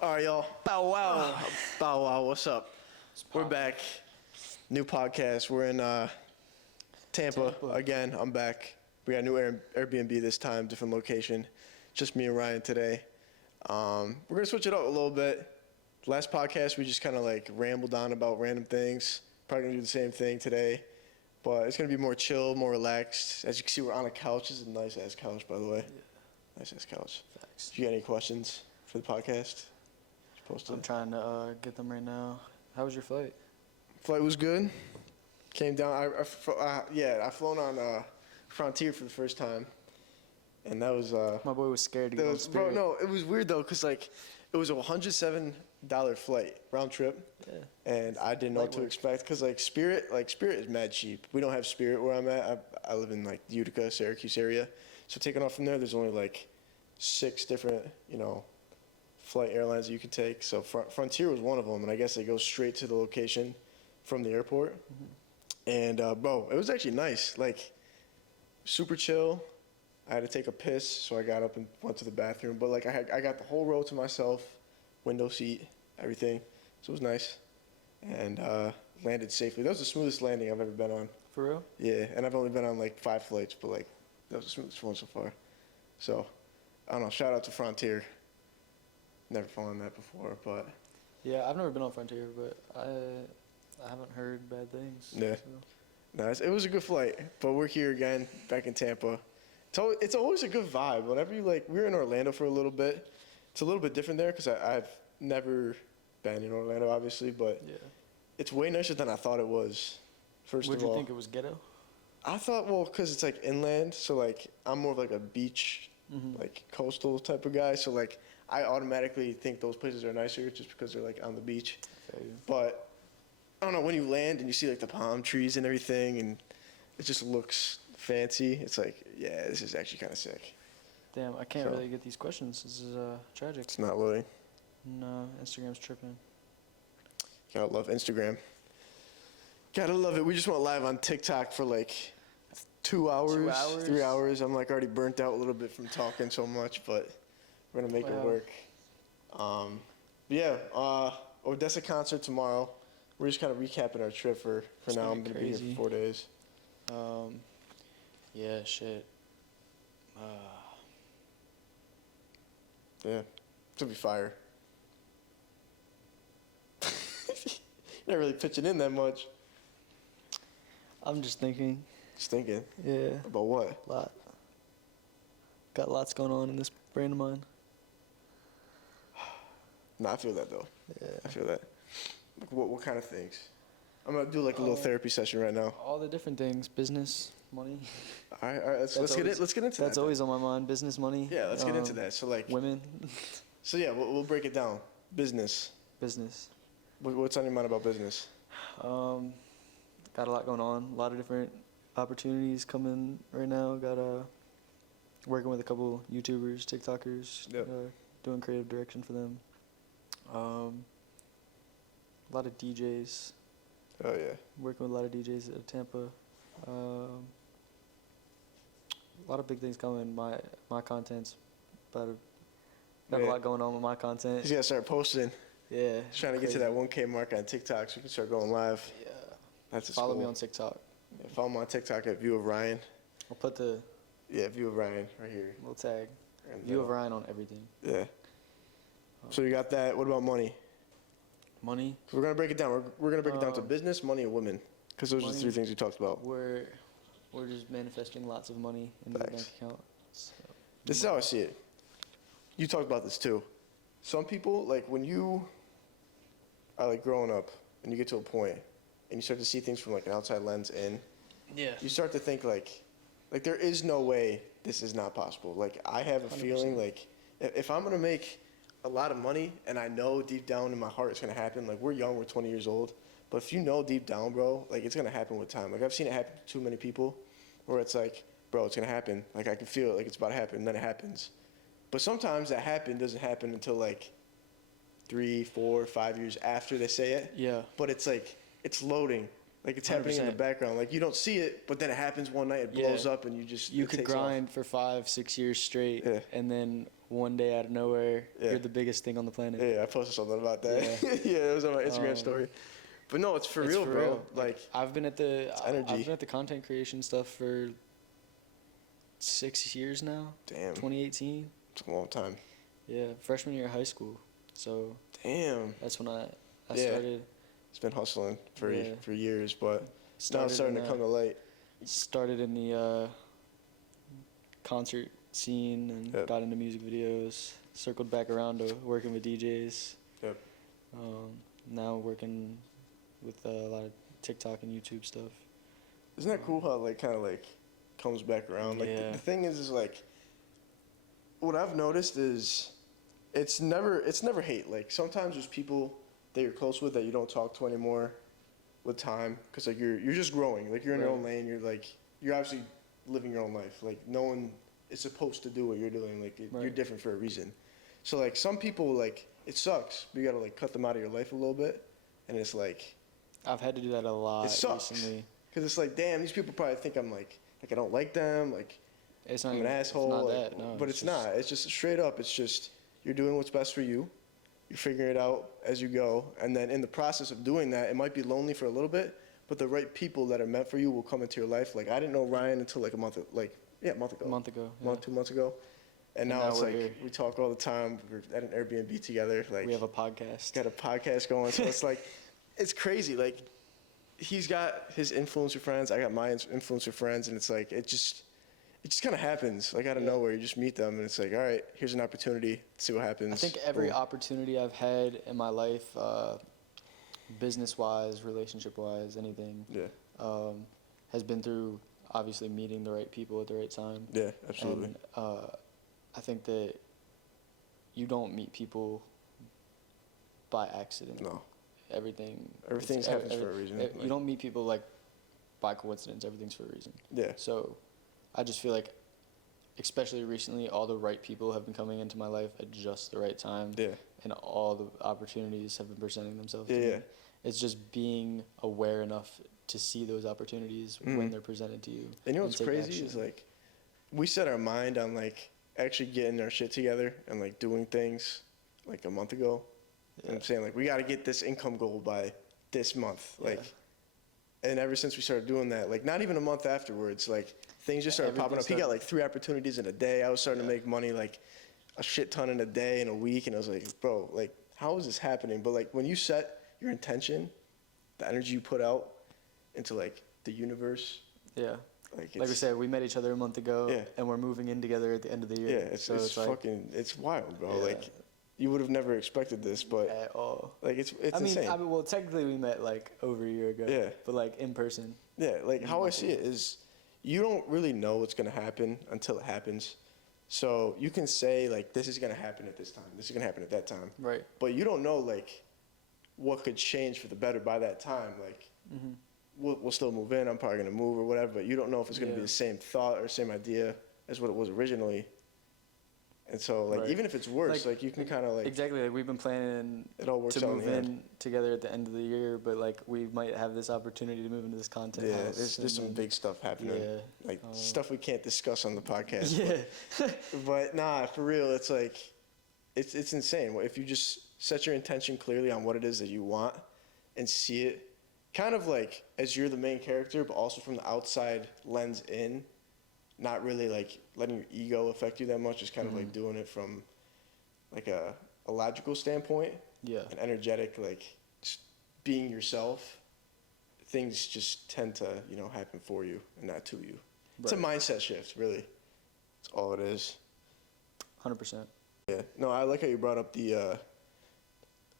All right, y'all. Bow wow. Bow wow. What's up? We're back. New podcast. We're in Tampa again. I'm back. We got a new Airbnb this time, different location. Just me and Ryan today. We're going to switch it up a little bit. Last podcast, we just kind of like rambled on about random things. Probably going to do the same thing today. But it's going to be more chill, more relaxed. As you can see, we're on a couch. This is a nice-ass couch, by the way. Yeah. Nice-ass couch. Facts. Do you got any questions for the podcast? I'm trying to get them right now. How was your flight? Flight was good. Came down. I've flown on Frontier for the first time, and that was. My boy was scared to go on Spirit. Bro, no, it was weird though, cause like it was a $107 flight round trip, Yeah. and I didn't know what to expect, cause Spirit is mad cheap. We don't have Spirit where I'm at. I live in like Utica, Syracuse area, so taking off from there's only like 6 different flight airlines that you could take. So Frontier was one of them, and I guess they go straight to the location from the airport. Mm-hmm. And bro, it was actually nice, like super chill. I had to take a piss, so I got up and went to the bathroom. But like I got the whole row to myself, window seat, everything. So it was nice, and landed safely. That was the smoothest landing I've ever been on. For real? Yeah, and I've only been on like 5 flights, but like that was the smoothest one so far. So I don't know. Shout out to Frontier. Never flown that before, but yeah, I've never been on Frontier, but I haven't heard bad things. Yeah, so. Nice. It was a good flight, but we're here again, back in Tampa. It's always a good vibe. Whenever we were in Orlando for a little bit. It's a little bit different there because I've never been in Orlando, obviously, but yeah, it's way nicer than I thought it was. First Would of all, you think it was ghetto? I thought, well, because it's like inland, so like I'm more of like a beach, like coastal type of guy, so like I automatically think those places are nicer just because they're like on the beach. Okay. But I don't know, when you land and you see like the palm trees and everything, and it just looks fancy. It's like, yeah, this is actually kind of sick. Damn, I can't really get these questions. This is tragic. It's not loading. No, Instagram's tripping. Gotta love Instagram. Gotta love it. We just went live on TikTok for like 2 hours, 2 hours? 3 hours. I'm like already burnt out a little bit from talking so much, but we're gonna make it work. Odessa concert tomorrow. We're just kind of recapping our trip for now. I'm gonna be here for 4 days. Yeah, shit. Yeah, it's gonna be fire. You're not really pitching in that much. I'm just thinking. Just thinking. Yeah. About what? Got lots going on in this brain of mine. No, I feel that though. Yeah. I feel that. Like, what kind of things? I'm gonna do like a little therapy session right now. All the different things: business, money. All right. Let's get into that. That's always on my mind: business, money. Yeah, let's get into that. So like women. So yeah, we'll break it down. Business. What's on your mind about business? Got a lot going on. A lot of different opportunities coming right now. Got working with a couple YouTubers, TikTokers. Yep. Doing creative direction for them. A lot of DJs. Oh yeah. Working with a lot of DJs at Tampa. A lot of big things coming. My content's got a lot going on with my content. He's gotta start posting. Yeah. He's trying to get to that 1K mark on TikTok so we can start going live. Yeah. That's Follow me on TikTok. Yeah, follow me on TikTok at View of Ryan. I'll put the View of Ryan right here. little tag. View of Ryan on everything. Yeah. So you got that. What about money? Money. So we're gonna break it down. We're gonna break it down to business, money, and women, because those are the 3 things we talked about. We're just manifesting lots of money in the bank account. So. This is how I see it. You talked about this too. Some people, like when you are like growing up and you get to a point and you start to see things from like an outside lens in, yeah, you start to think like there is no way this is not possible. Like I have a 100%. Feeling like if I'm gonna make a lot of money and I know deep down in my heart it's gonna happen. Like we're young, we're 20 years old, but if you know deep down, bro, like it's gonna happen with time. Like I've seen it happen to too many people where it's like, bro, it's gonna happen. Like I can feel it, like it's about to happen, and then it happens. But sometimes that doesn't happen until like 3, 4, 5 years after they say it. Yeah. But it's like it's loading. Like it's happening 100%. In the background. Like you don't see it, but then it happens one night, it blows up, and you could grind for 5, 6 years straight, and then one day out of nowhere, Yeah. you're the biggest thing on the planet. Yeah, I posted something about that. Yeah, it was on my Instagram story. But no, it's for real, bro. Like, I've been at the energy. I've been at the content creation stuff for 6 years now. Damn. 2018. It's a long time. Yeah, freshman year of high school. So Damn. that's when I Yeah. started. It's been hustling for Yeah. for years, but now it's Started starting in to come to light. Started in the concert scene and Yep. got into music videos. Circled back around to working with DJs. Yep. Now working with a lot of TikTok and YouTube stuff. Isn't that cool how like kind of like comes back around? Like Yeah. the thing is like what I've noticed is it's never hate. Like sometimes there's people that you're close with that you don't talk to anymore with time because like you're just growing. Like you're in your own lane. You're obviously living your own life. Like no one is supposed to do what you're doing. Like you're different for a reason. So like some people like it sucks, but you gotta like cut them out of your life a little bit, and it's like I've had to do that a lot it sucks recently. because it's like damn, these people probably think I'm like I don't like them. Like It's not I'm an even, asshole. It's not like, that, no. but it's not. It's just straight up. It's just you're doing what's best for you. You're figuring it out as you go, and then in the process of doing that, it might be lonely for a little bit, but the right people that are meant for you will come into your life. Like I didn't know Ryan until like a month ago. A month ago. Yeah. 2 months ago, and now it's we're like here. we talk all the time. We're at an Airbnb together. Like We have a podcast. got a podcast going, so it's like it's crazy. Like he's got his influencer friends, I got my influencer friends, and it's like it just kind of happens like out of nowhere. You just meet them, and it's like, all right, here's an opportunity. Let's see what happens. I think every Boom. opportunity I've had in my life, business-wise, relationship-wise, anything, has been through obviously meeting the right people at the right time. Yeah, absolutely. And I think that you don't meet people by accident. No, Everything happens for a reason. You don't meet people like by coincidence. Everything's for a reason. Yeah. So I just feel like, especially recently, all the right people have been coming into my life at just the right time. Yeah. And all the opportunities have been presenting themselves. Yeah, to me. yeah. It's just being aware enough to see those opportunities when they're presented to you. And you know what's take crazy action. is like we set our mind on like actually getting our shit together and like doing things like a month ago. And I'm saying like we got to get this income goal by this month. Like, and ever since we started doing that, like not even a month afterwards, like things just started popping up. He got like 3 opportunities in a day. I was starting to make money like a shit ton in a day, in a week, and I was like, bro, like how is this happening? But like when you set your intention, the energy you put out into like the universe. Yeah. Like we said, we met each other a month ago, and we're moving in together at the end of the year. Yeah, it's like, fucking, it's wild, bro. Like, you would have never expected this, but at all. like it's insane. I mean, well, technically we met like over a year ago. Yeah. But like in person. Yeah, like how I see it is, you don't really know what's gonna happen until it happens. So you can say like, this is gonna happen at this time. This is gonna happen at that time. Right. But you don't know like, what could change for the better by that time. Like, we'll still move in. I'm probably gonna move or whatever. But you don't know if it's gonna be the same thought or same idea as what it was originally. And so, like, even if it's worse, like you can kind of like exactly. Like we've been planning it all works to out move in together at the end of the year, but like we might have this opportunity to move into this content Yeah, house. there's some big stuff happening. Yeah. Like stuff we can't discuss on the podcast. Yeah. But nah, for real, it's like it's insane. If you just set your intention clearly on what it is that you want and see it kind of like as you're the main character, but also from the outside lens in, not really like letting your ego affect you that much, just kind of like doing it from like a logical standpoint. Yeah. An energetic, like just being yourself, things just tend to, happen for you and not to you. It's a mindset shift, really. That's all it is. 100%. Yeah. No, I like how you brought up the,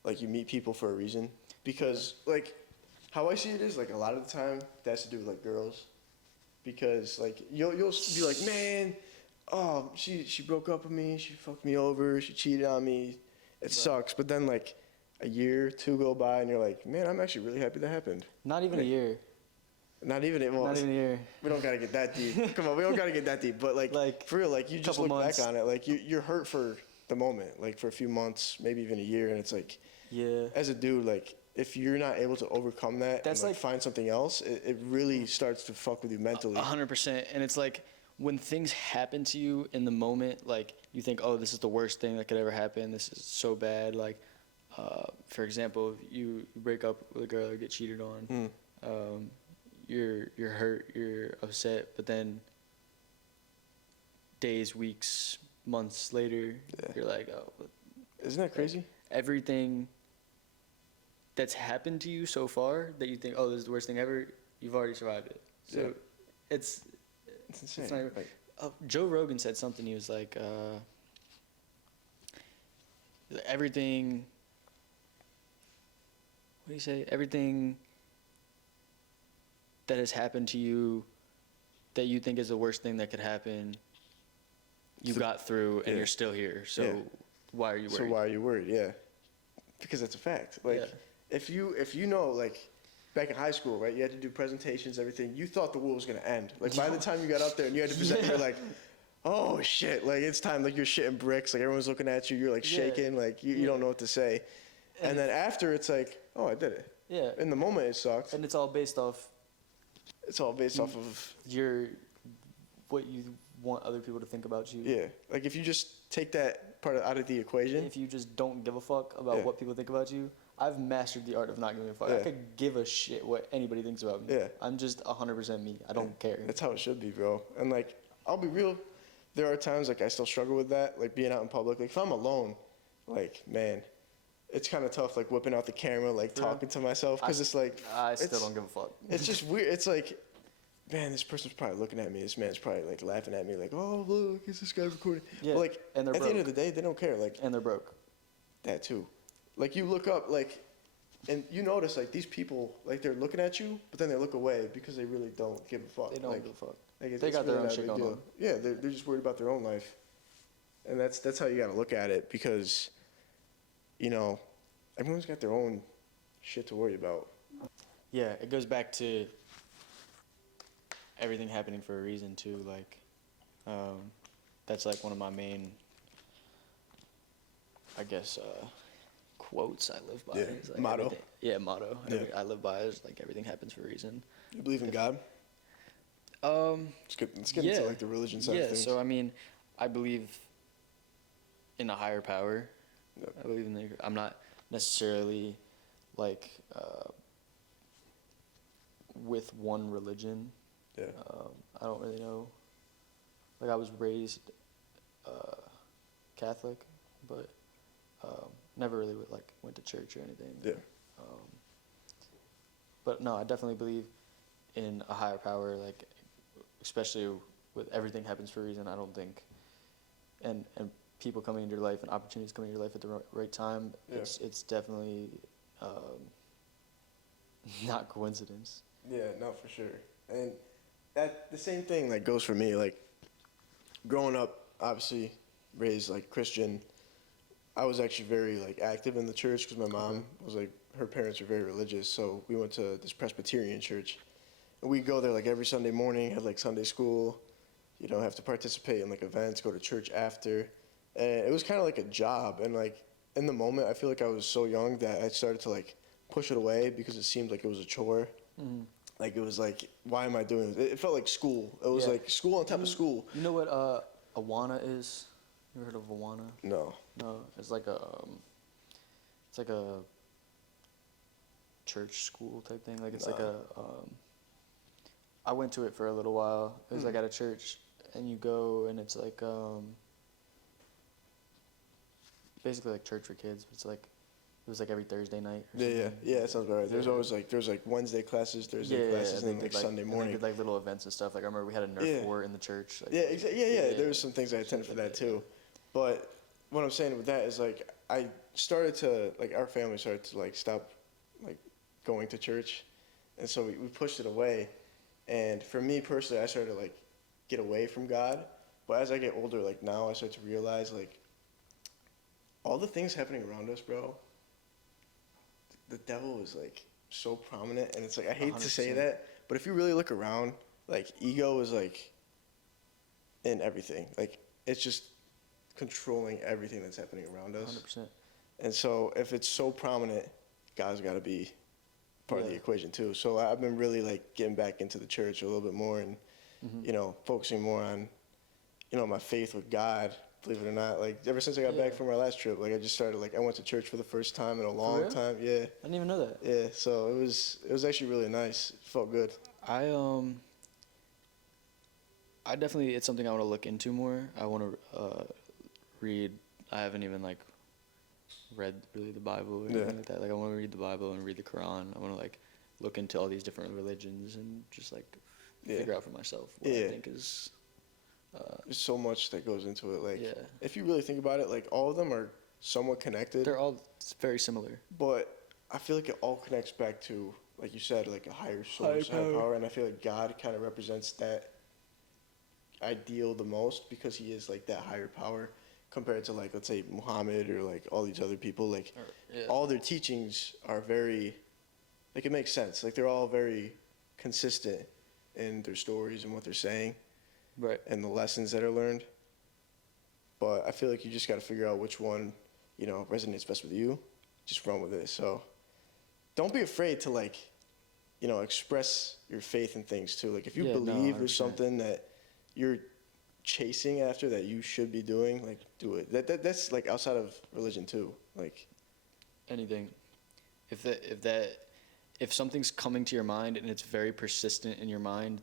like you meet people for a reason. Because, like, how I see it is, like, a lot of the time, that has to do with, like, girls. Because, like, you'll be like, man, oh, she broke up with me, she fucked me over, she cheated on me, it sucks. But then, like, a year, 2 go by, and you're like, man, I'm actually really happy that happened. Not even a year. Not even a year. We don't gotta get that deep. Come on, we don't gotta get that deep. But like for real, like you just look back on it, like you're hurt for the moment, like for a few months, maybe even a year, and it's like, as a dude, like if you're not able to overcome that, and like find something else, it really starts to fuck with you mentally. 100%, and it's like when things happen to you in the moment, like you think, oh, this is the worst thing that could ever happen. This is so bad. Like, for example, if you break up with a girl or get cheated on, you're hurt, you're upset, but then days, weeks, months later, you're like, oh. Isn't that crazy? Everything that's happened to you so far that you think, oh, this is the worst thing ever, you've already survived it. So it's insane. It's not even, Joe Rogan said something. He was like, everything. What do you say? Everything that has happened to you that you think is the worst thing that could happen, you got through and you're still here. So why are you worried? So why are you worried? Yeah, because that's a fact. Like, if you know, like, back in high school, right, you had to do presentations, everything. You thought the world was gonna end. Like, by the time you got up there and you had to present, you're like, oh shit, like it's time. Like, you're shitting bricks. Like, everyone's looking at you. You're like shaking. Like, you don't know what to say. And then after, it's like, oh, I did it. Yeah. In the moment, it sucked. And it's all based off. It's all based off of what you want other people to think about you. Yeah. Like, if you just take that part out of the equation. If you just don't give a fuck about what people think about you, I've mastered the art of not giving a fuck. I could give a shit what anybody thinks about me. Yeah. I'm just 100% me. I don't care. That's how it should be, bro. And, like, I'll be real. There are times, like, I still struggle with that, like, being out in public. Like, if I'm alone, like, man, it's kind of tough, like, whipping out the camera, like, talking to myself. Because it's like... I still don't give a fuck. It's just weird. It's like, man, this person's probably looking at me. This man's probably, like, laughing at me. Like, oh, look, is this guy recording? Yeah, but, like, and they're at the end of the day, they don't care. Like, and they're broke. That, too. Like, you look up, like... And you notice, like, these people, like, they're looking at you, but then they look away because they really don't give a fuck. They don't like, give a fuck. Like, They got their own shit going on. Yeah, they're just worried about their own life. And that's how you got to look at it because, you know, everyone's got their own shit to worry about. Yeah, it goes back to everything happening for a reason, too. Like, that's, like, one of my main, I guess, quotes I live by. Yeah, is like motto. Motto. Yeah. I live by is like everything happens for a reason. You believe in God? Let's get into like the religion side of things. So I mean, I believe in a higher power. Yep. I believe in I'm not necessarily like with one religion. Yeah. I don't really know. Like I was raised Catholic, but never really went to church or anything. Yeah. But no, I definitely believe in a higher power, like especially with everything happens for a reason. I don't think, and people coming into your life and opportunities coming into your life at the right time. Yeah. It's definitely not coincidence. Yeah, no, for sure. And that the same thing like goes for me. Like growing up, obviously raised like Christian. I was actually very like active in the church because my mom was like, her parents were very religious, so we went to this Presbyterian church, and we go there like every Sunday morning, had like Sunday school, you know, have to participate in like events, go to church after, and it was kind of like a job, and like in the moment, I feel like I was so young that I started to like push it away because it seemed like it was a chore. Mm-hmm. Like it was like, why am I doing this? It felt like school. It was like school on top of school. You know what Awana is? You ever heard of Awana? No. No, it's like a church school type thing. Like it's like a I went to it for a little while. It was like at a church, and you go and it's like basically like church for kids. But it's like it was like every Thursday night. Or something. Yeah. That sounds about right. There's always like Wednesday classes, Thursday classes, and then like Sunday morning. They did like little events and stuff. Like I remember we had a Nerf war in the church. Like, There was some things I attended for that too. But what I'm saying with that is like I started to like our family started to like stop like going to church, and so we pushed it away. And for me personally, I started to like get away from God. But as I get older, like now I start to realize like all the things happening around us, bro. The devil is like so prominent, and it's like I hate 100%. To say that, but if you really look around, like ego is like in everything. Like it's just controlling everything that's happening around us. 100%. And so if it's so prominent, God's got to be part of the equation too. So I've been really like getting back into the church a little bit more, and you know, focusing more on, you know, my faith with God, believe it or not. Like, ever since I got back from our last trip, like, I just started, like, I went to church for the first time in a long real? time. Yeah. I didn't even know that. Yeah, so it was actually really nice. It felt good. I definitely, it's something I want to look into more. I want to read. I haven't even like read really the Bible or anything like that. Like I want to read the Bible and read the Quran. I want to like look into all these different religions and just like figure out for myself what I think is. There's so much that goes into it. Like, Yeah. if you really think about it, like all of them are somewhat connected. They're all very similar. But I feel like it all connects back to, like you said, like a higher source, higher power. And I feel like God kind of represents that ideal the most because he is like that higher power compared to like, let's say, Muhammad or like all these other people. Like all their teachings are very, like it makes sense. Like they're all very consistent in their stories and what they're saying. Right. And the lessons that are learned. But I feel like you just got to figure out which one, you know, resonates best with you. Just run with it. So don't be afraid to like, you know, express your faith in things too. Like if you believe there's something that you're chasing after that you should be doing, like do it. That's like outside of religion too. Like anything. If something's coming to your mind and it's very persistent in your mind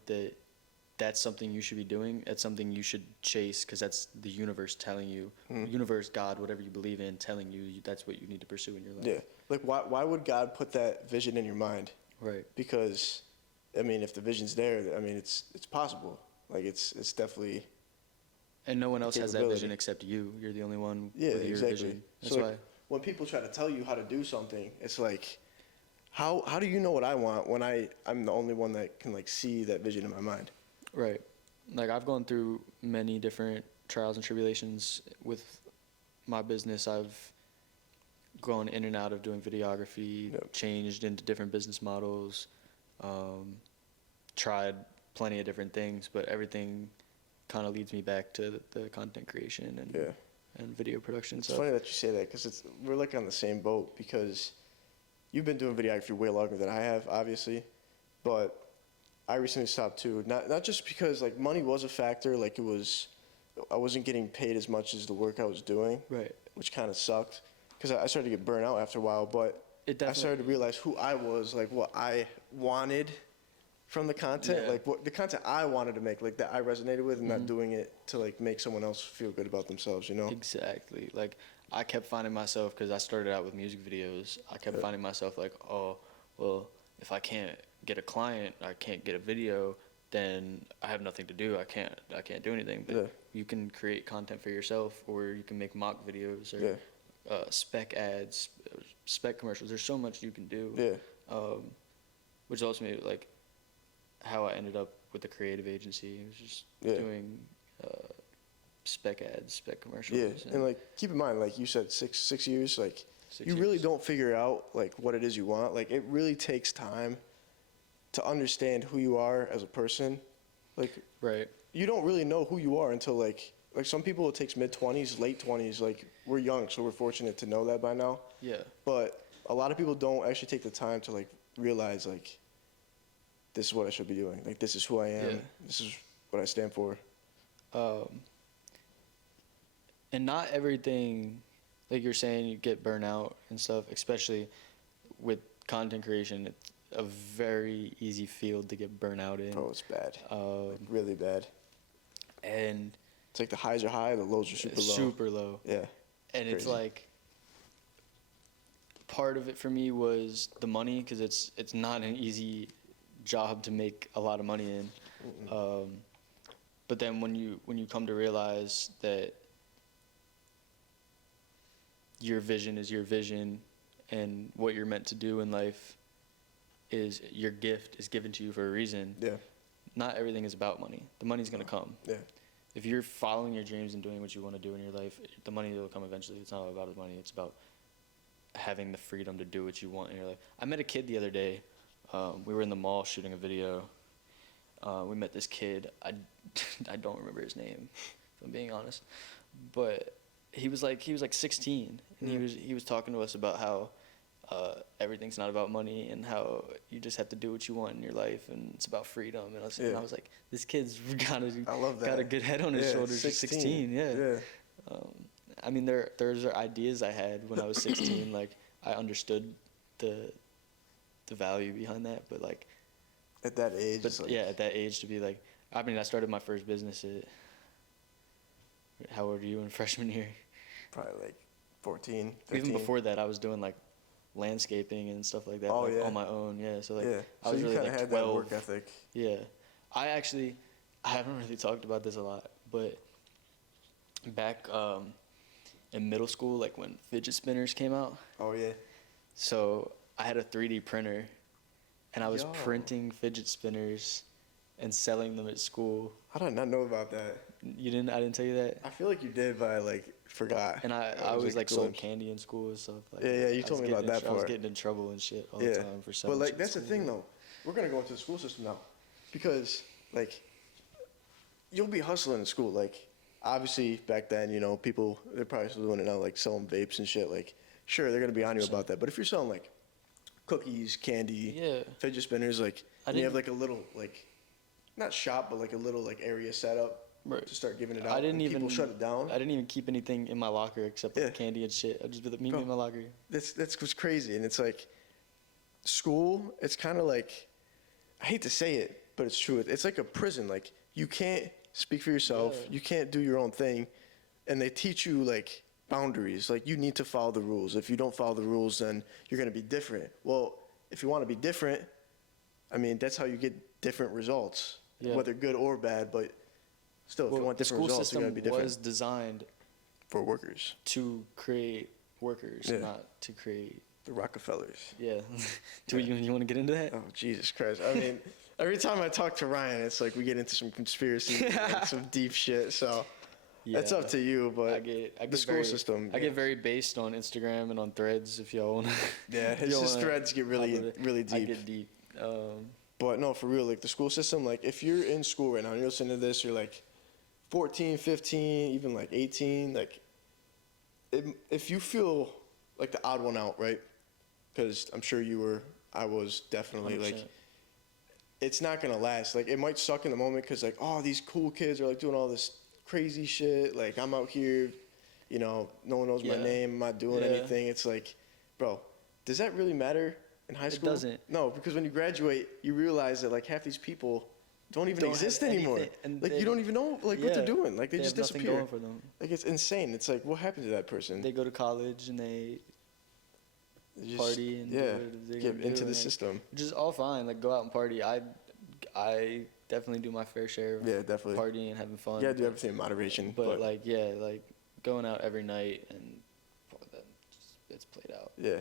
that's something you should be doing. That's something you should chase because that's the universe telling you, universe, God, whatever you believe in, telling you that's what you need to pursue in your life. Yeah. Like why would God put that vision in your mind? Right. Because, I mean, if the vision's there, I mean, it's possible. Like it's definitely. And no one else has that vision except you. You're the only one with your vision. That's so why. Like, when people try to tell you how to do something, it's like, how do you know what I want when I'm the only one that can like see that vision in my mind? Right. Like I've gone through many different trials and tribulations with my business. I've gone in and out of doing videography, changed into different business models, tried plenty of different things, but everything kind of leads me back to the content creation and video production. It's funny that you say that because we're like on the same boat because you've been doing videography way longer than I have, obviously, but I recently stopped too. Not just because like money was a factor, like I wasn't getting paid as much as the work I was doing, right? Which kind of sucked because I started to get burnt out after a while. But I started to realize who I was, like what I wanted from the content, like what the content I wanted to make, like that I resonated with, and not doing it to like make someone else feel good about themselves, you know? Exactly. Like I kept finding myself because I started out with music videos. I kept finding myself like, oh, well, if I can't get a client, I can't get a video, then I have nothing to do. I can't do anything. But you can create content for yourself, or you can make mock videos or spec ads, spec commercials. There's so much you can do. Which ultimately like how I ended up with the creative agency. It was just doing spec ads, spec commercials. Yeah, and like keep in mind, like you said, six years. Like you really don't figure out like what it is you want. Like it really takes time to understand who you are as a person. Like you don't really know who you are until like some people it takes mid-20s, late 20s. Like we're young, so we're fortunate to know that by now. Yeah. But a lot of people don't actually take the time to like realize like this is what I should be doing. Like this is who I am. Yeah. This is what I stand for. And not everything, like you're saying, you get burnt out and stuff, especially with content creation. It's a very easy field to get burnt out in. Oh, it's bad. Like really bad. And it's like the highs are high, the lows are super low. Super low. Yeah. And it's like, part of it for me was the money, because it's not an easy job to make a lot of money in. But then when you come to realize that your vision is your vision, and what you're meant to do in life is your gift is given to you for a reason. Yeah. Not everything is about money. The money's gonna come. Yeah. If you're following your dreams and doing what you want to do in your life, the money will come eventually. It's not about the money. It's about having the freedom to do what you want in your life. I met a kid the other day. We were in the mall shooting a video. We met this kid. I don't remember his name, if I'm being honest, but he was like 16, and he was talking to us about how everything's not about money and how you just have to do what you want in your life and it's about freedom. And I was like, this kid's got a good head on his shoulders. 16. Yeah. I mean, there's ideas I had when I was 16. Like, I understood the value behind that, but like at that age. But like, at that age to be like, I mean, I started my first business at, how old are you in freshman year? Probably like 14, 15. Even before that, I was doing like landscaping and stuff like that on my own. Yeah, so like I was so really you like had 12. That work ethic. Yeah, I haven't really talked about this a lot, but back in middle school, like when fidget spinners came out. Oh yeah. So I had a 3D printer, and I was printing fidget spinners and selling them at school. How did I not know about that? You didn't? I didn't tell you that? I feel like you did, but I like forgot. And I always like sold candy in school and stuff. Like, yeah, you told me about that part. I was getting in trouble and shit all the time for selling. But like that's the thing though. We're gonna go into the school system now, because like you'll be hustling in school. Like obviously back then, you know, people they're probably still doing it now, like selling vapes and shit. Like sure they're gonna be on you about that. But if you're selling like cookies, candy, fidget spinners, like and you have like a little like not shop but like a little like area set up. Right. To start giving it out. People shut it down. I didn't even keep anything in my locker except like candy and shit. I'd just be like, meet me in my locker. That's what's crazy. And it's like, school, it's kind of like, I hate to say it, but it's true. It's like a prison. Like, you can't speak for yourself. Yeah. You can't do your own thing. And they teach you, like, boundaries. Like, you need to follow the rules. If you don't follow the rules, then you're going to be different. Well, if you want to be different, I mean, that's how you get different results, whether good or bad. But still, if you want different results, you got to be different. The school system was designed for workers. To create workers, not to create the Rockefellers. Yeah. You want to get into that? Oh, Jesus Christ. I mean, every time I talk to Ryan, it's like we get into some conspiracy, and some deep shit. So that's up to you. But I get the school system. I get very based on Instagram and on Threads. If y'all want to. Yeah, it's just Threads get really deep. I get deep. But no, for real, like the school system, like if you're in school right now and you're listening to this, you're like 14, 15, even like 18, like if you feel like the odd one out, right? Because I'm sure I was definitely 100%. Like, it's not going to last. Like, it might suck in the moment because, like, oh, these cool kids are, like, doing all this crazy shit. Like, I'm out here, you know, no one knows my name. I'm not doing anything. It's like, bro, does that really matter in high school? It doesn't. No, because when you graduate, you realize that, like, half these people don't even exist anymore. Like, you don't even know, like, what they're doing. Like, they just disappear. Going for them. Like, it's insane. It's like, what happened to that person? They go to college and they just party and get into the system, which is all fine. Like, go out and party. I definitely do my fair share of definitely partying and having fun. Yeah, do everything in moderation. But like going out every night and it's played out. Yeah.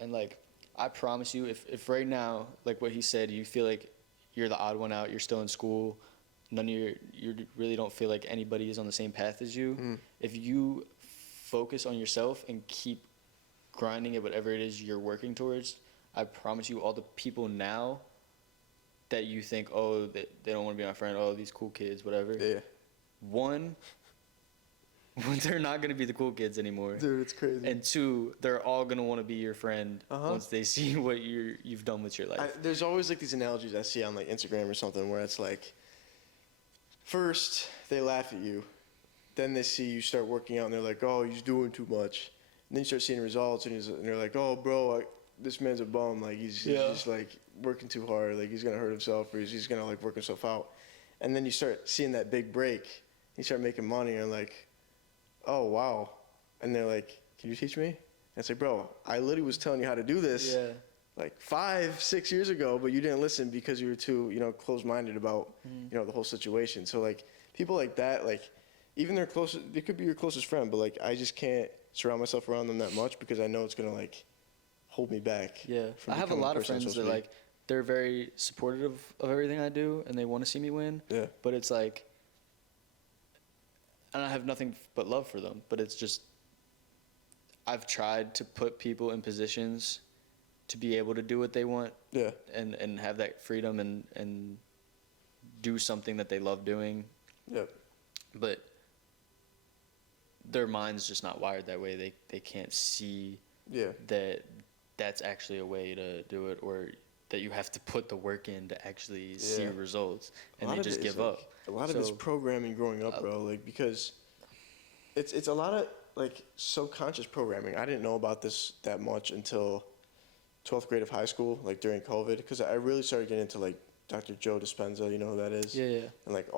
And like I promise you, if right now, like what he said, you feel like you're the odd one out, you're still in school, none of you really don't feel like anybody is on the same path as you. If you focus on yourself and keep grinding at whatever it is you're working towards, I promise you all the people now that you think, oh, they don't want to be my friend, oh, these cool kids, whatever. Yeah. One, they're not going to be the cool kids anymore. Dude, it's crazy. And two, they're all going to want to be your friend once they see what you've done with your life. There's always like these analogies I see on like Instagram or something where it's like, first they laugh at you, then they see you start working out and they're like, oh, he's doing too much. And then you start seeing results, and they're like, "Oh, bro, this man's a bum. Like he's just like working too hard. Like he's gonna hurt himself, or he's gonna like work himself out." And then you start seeing that big break. You start making money, and you're like, "Oh, wow!" And they're like, "Can you teach me?" And it's like, "Bro, I literally was telling you how to do this like 5-6 years ago, but you didn't listen because you were too, closed-minded about, the whole situation." So like people like that, like even they could be your closest friend, but like I just can't surround myself around them that much because I know it's gonna like hold me back. Yeah, I have a lot of friends that like they're very supportive of everything I do and they want to see me win. Yeah. But it's like, and I have nothing but love for them. But it's just, I've tried to put people in positions to be able to do what they want. Yeah. And have that freedom and do something that they love doing. Yeah. But their mind's just not wired that way. They can't see that that's actually a way to do it, or that you have to put the work in to actually see results, and they just give up. A lot of it's programming growing up, bro. Like, because it's a lot of like subconscious programming. I didn't know about this that much until 12th grade of high school, like during COVID, because I really started getting into like Dr. Joe Dispenza, you know who that is? Yeah. And like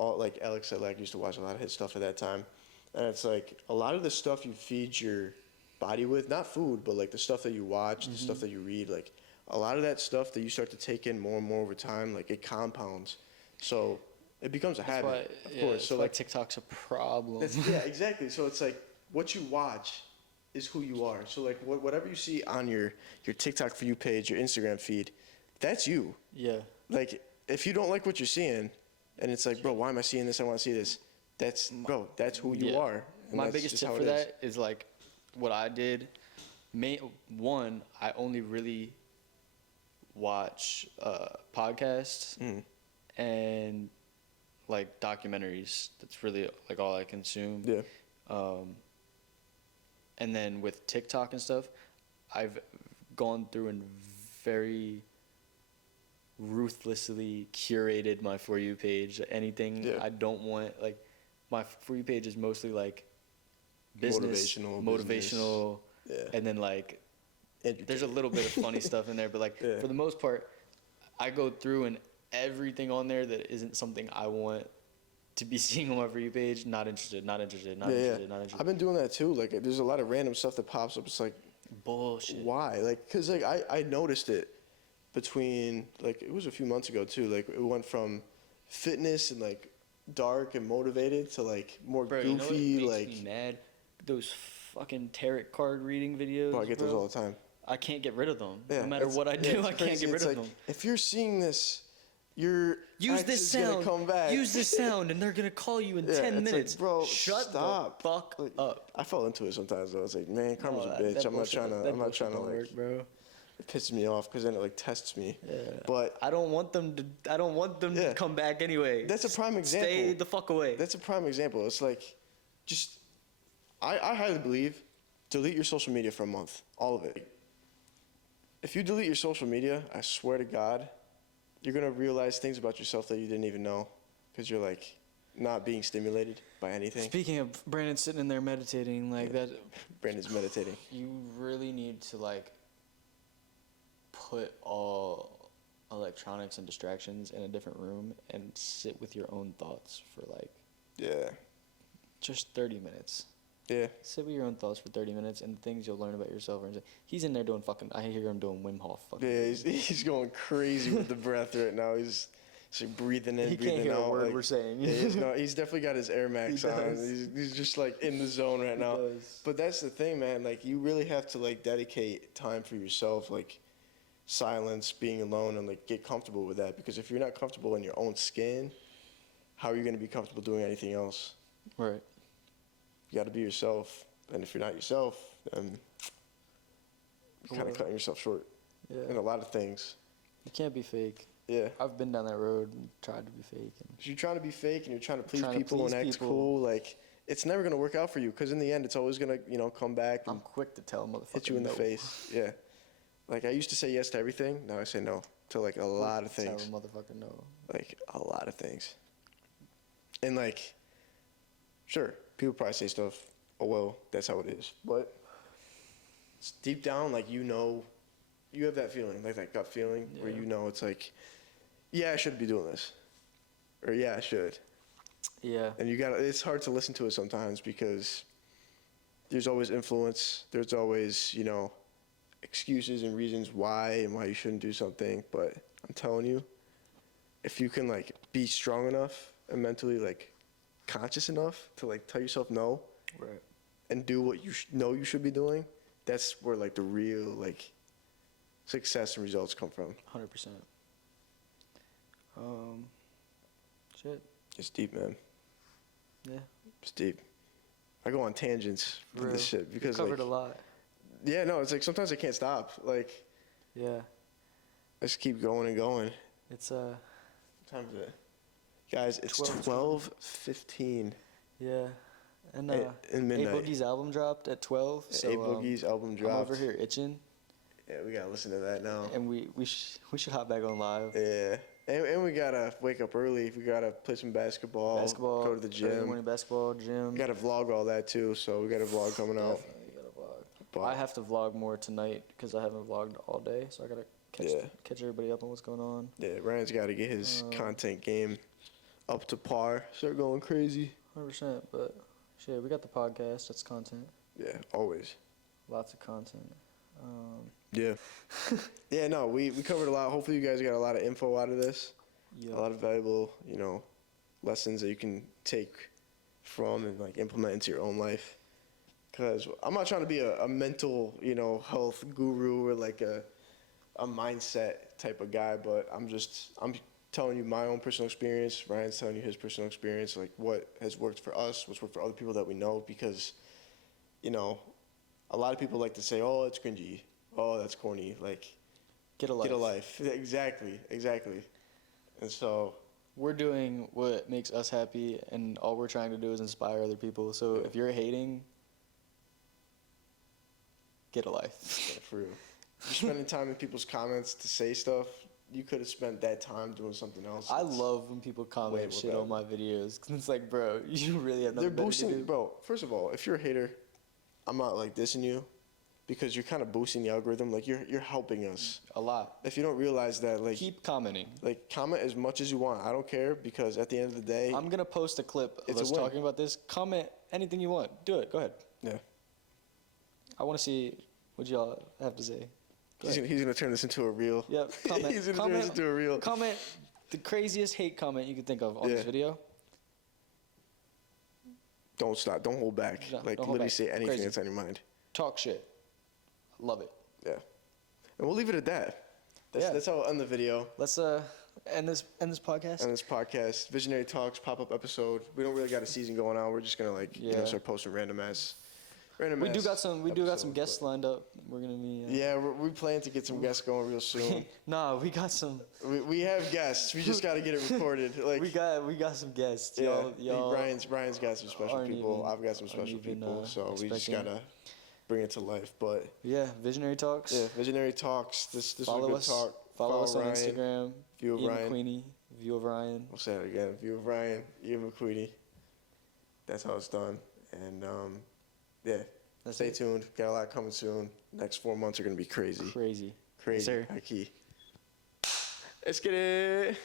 Alex said, like, used to watch a lot of his stuff at that time. And it's like a lot of the stuff you feed your body with, not food, but like the stuff that you watch, the stuff that you read, like a lot of that stuff that you start to take in more and more over time, like it compounds. So it becomes a habit, of course. So like TikTok's a problem. Yeah, exactly. So it's like what you watch is who you are. So like whatever you see on your TikTok For You page, your Instagram feed, that's you. Yeah. Like if you don't like what you're seeing, and it's like, bro, why am I seeing this? I want to see this. That's who you are. And my biggest tip for that is like what I did. One, I only really watch podcasts and like documentaries. That's really like all I consume. Yeah. And then with TikTok and stuff, I've gone through and very ruthlessly curated my For You page. Anything I don't want, like my For You page is mostly like business, motivational, and then like there's a little bit of funny stuff in there, but like for the most part, I go through and everything on there that isn't something I want to be seeing on my For You page, not interested. I've been doing that too. Like, there's a lot of random stuff that pops up. It's like, bullshit. Why? Like, cause like I noticed it between like it was a few months ago too. Like it went from fitness and like dark and motivated to like more goofy. You know what like makes me mad? Those fucking tarot card reading videos. Bro, I get those all the time. I can't get rid of them. Yeah, no matter what I do, I can't get rid of them. If you're seeing this, use this sound. Come back. Use this sound, and they're gonna call you in 10 minutes. Like, bro, shut stop. the fuck up. I fall into it sometimes though. It's like, man, karma's a bitch. I'm not trying to like. Work, bro. It pisses me off because then it like tests me. Yeah. But I don't want them to come back anyway. That's a prime example. Stay the fuck away. That's a prime example. It's like, just I highly believe delete your social media for a month, all of it. If you delete your social media, I swear to God, you're gonna realize things about yourself that you didn't even know, because you're like not being stimulated by anything. Speaking of Brandon sitting in there meditating like that, Brandon's meditating. You really need to like put all electronics and distractions in a different room and sit with your own thoughts for like just 30 minutes. Yeah. Sit with your own thoughts for 30 minutes, and the things you'll learn about yourself. He's in there doing fucking. I hear him doing Wim Hof. Yeah, he's going crazy with the breath right now. He's like breathing in, breathing out. He can't hear a word like, we're saying. Yeah, he's definitely got his Air Max on. He's just like in the zone right now. But that's the thing, man. Like you really have to like dedicate time for yourself, like silence, being alone, and like get comfortable with that. Because if you're not comfortable in your own skin, how are you going to be comfortable doing anything else? Right. You got to be yourself, and if you're not yourself, then you're kind of cutting yourself short in a lot of things. You can't be fake. Yeah. I've been down that road and tried to be fake. If you're trying to be fake and you're trying to please people and act cool, like it's never gonna work out for you. Because in the end, it's always gonna come back. And I'm quick to tell a motherfucker hit you in the face. Yeah. Like I used to say yes to everything. Now I say no to like a lot of things. Tell a motherfucker no. Like a lot of things. And like, sure. People probably say stuff, oh, well, that's how it is. But it's deep down, like, you have that feeling, like that gut feeling where it's like, yeah, I shouldn't be doing this. Or, yeah, I should. Yeah. And it's hard to listen to it sometimes because there's always influence. There's always, excuses and reasons why and why you shouldn't do something. But I'm telling you, if you can, like, be strong enough and mentally, like, conscious enough to like tell yourself no, right, and do what you know you should be doing, that's where like the real like success and results come from. 100%. Shit. It's deep, man. Yeah. It's deep. I go on tangents for this shit because covered a lot. Yeah, no, it's like sometimes I can't stop. Like, yeah, I just keep going and going. It's What time is it? Guys, it's 12:15. Yeah. And in midnight. A Boogie's album dropped at 12. So, A Boogie's album dropped. I'm over here itching. Yeah, we gotta listen to that now. And we should hop back on live. Yeah. And we gotta wake up early. We gotta play some basketball, go to the early gym. morning basketball, gym. We gotta vlog all that too, so we got a vlog coming out. Definitely gotta vlog. But- I have to vlog more tonight because I haven't vlogged all day, so I gotta catch everybody up on what's going on. Yeah, Ryan's gotta get his content game up to par. Start going crazy. 100%, but shit, we got the podcast. That's content. Yeah, always. Lots of content. Yeah. Yeah, no, we covered a lot. Hopefully you guys got a lot of info out of this. Yeah. A lot of valuable, lessons that you can take from and like implement into your own life. Because I'm not trying to be a mental, health guru or like a mindset type of guy, but I'm telling you my own personal experience. Ryan's telling you his personal experience, like what has worked for us, what's worked for other people that we know. Because, a lot of people like to say, "Oh, it's cringy. Oh, that's corny." Like, Get a life. get a life. Exactly. And so, We're doing what makes us happy, and all we're trying to do is inspire other people. So if you're hating, get a life. yeah, for real, you're spending time in people's comments to say stuff. You could have spent that time doing something else. I love when people comment way shit better. on my videos. 'Cause it's like, bro, you really have They're nothing better to boosting, do. bro. First of all, if you're a hater, I'm not like dissing you, because you're kind of boosting the algorithm. Like you're helping us. A lot. If you don't realize that, like Keep commenting. comment as much as you want. I don't care, because at the end of the day, I'm gonna post a clip of It's a us win. talking about this. Comment anything you want. Do it. Go ahead. yeah, I want to see what y'all have to say. Go ahead. he's gonna turn this into a reel. Yep. Comment. He's gonna turn this into a reel. Comment the craziest hate comment you could think of on Yeah. this video. Don't stop. Don't hold back. No, Like don't hold literally back. say anything Crazy. that's on your mind. Talk shit. Love it. Yeah, and we'll leave it at that. That's how we'll end the video. Let's end this podcast. On this podcast, Visionary Talks pop-up episode. We don't really got a season going on. We're just gonna start posting random We do got some episodes, guests but- lined up. We're gonna be. Yeah, we plan to get some guests going real soon. Nah, we got some. we have guests. We just got to get it recorded. Like We got some guests. yeah, Y'all Brian's got some special aren't people. even- I've got some aren't special even, people. So we just expecting gotta bring it to life. But Yeah, Visionary Talks. yeah, Visionary Talks. This was a Follow good us. talk. Follow us on Ryan, Instagram. View of Ian Ryan. McQueeney. View of Ryan. We'll say it again. View of Ryan. Ian McQueeney. That's how it's done. And yeah. That's Stay it. tuned. Got a lot coming soon. Next 4 months are gonna be crazy. Crazy. Crazy. Yes, sir. High key. Let's get it.